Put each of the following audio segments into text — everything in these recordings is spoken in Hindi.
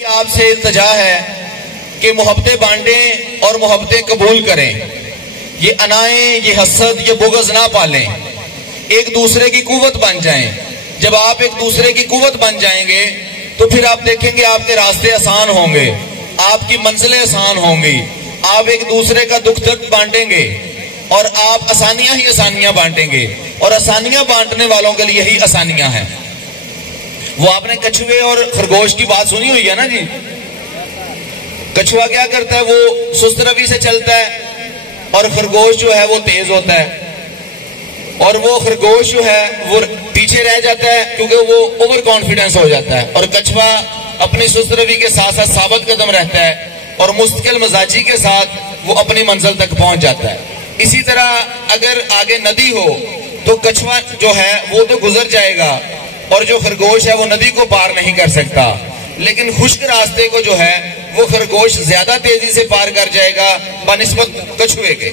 आपसे इल्तजा है कि मोहब्बतें बांटें और मोहब्बतें कबूल करें। ये अनाएं, ये हसद, ये बुग़्ज़ ना पालें, एक दूसरे की कुव्वत बन जाएं। जब आप एक दूसरे की कुव्वत बन जाएंगे तो फिर आप देखेंगे आपके रास्ते आसान होंगे, आपकी मंजिलें आसान होंगी, आप एक दूसरे का दुख दर्द बांटेंगे और आप आसानियां ही आसानियां बांटेंगे। और आसानियां बांटने वालों के लिए यही आसानियां हैं। वो आपने कछुए और खरगोश की बात सुनी हुई है ना जी। कछुआ क्या करता है, वो सुस्त रवि से चलता है और खरगोश जो है वो तेज होता है, और वो खरगोश जो है वो पीछे रह जाता है क्योंकि वो ओवर कॉन्फिडेंस हो जाता है, और कछुआ अपनी सुस्त रवि के साथ साथ साबित कदम रहता है और मुस्तकिल मजाजी के साथ वो अपनी मंजिल तक पहुंच जाता है। इसी तरह अगर आगे नदी हो तो कछुआ जो है वो तो गुजर जाएगा और जो खरगोश है वो नदी को पार नहीं कर सकता, लेकिन खुश्क रास्ते को जो है वो खरगोश ज्यादा तेजी से पार कर जाएगा बनिस्बत कछुए के।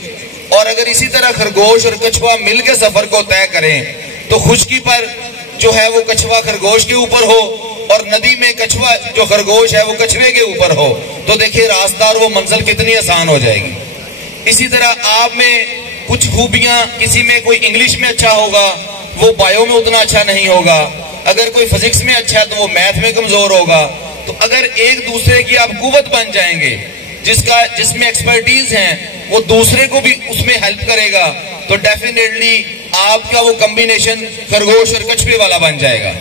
और अगर इसी तरह खरगोश और कछुआ मिलकर सफर को तय करें तो खुश्की पर जो है वो कछुआ खरगोश के ऊपर हो और नदी में कछुआ जो खरगोश है वो कछुए के ऊपर हो, तो देखिए रास्ता और वो मंजिल कितनी आसान हो जाएगी। इसी तरह आप में कुछ खूबियां, किसी में कोई इंग्लिश में अच्छा होगा, वो बायो में उतना अच्छा नहीं होगा, अगर कोई फिजिक्स में अच्छा है तो वो मैथ में कमजोर होगा। तो अगर एक दूसरे की आप कुव्वत बन जाएंगे, जिसमें एक्सपर्टीज है वो दूसरे को भी उसमें हेल्प करेगा, तो डेफिनेटली आपका वो कॉम्बिनेशन खरगोश और कछुए वाला बन जाएगा।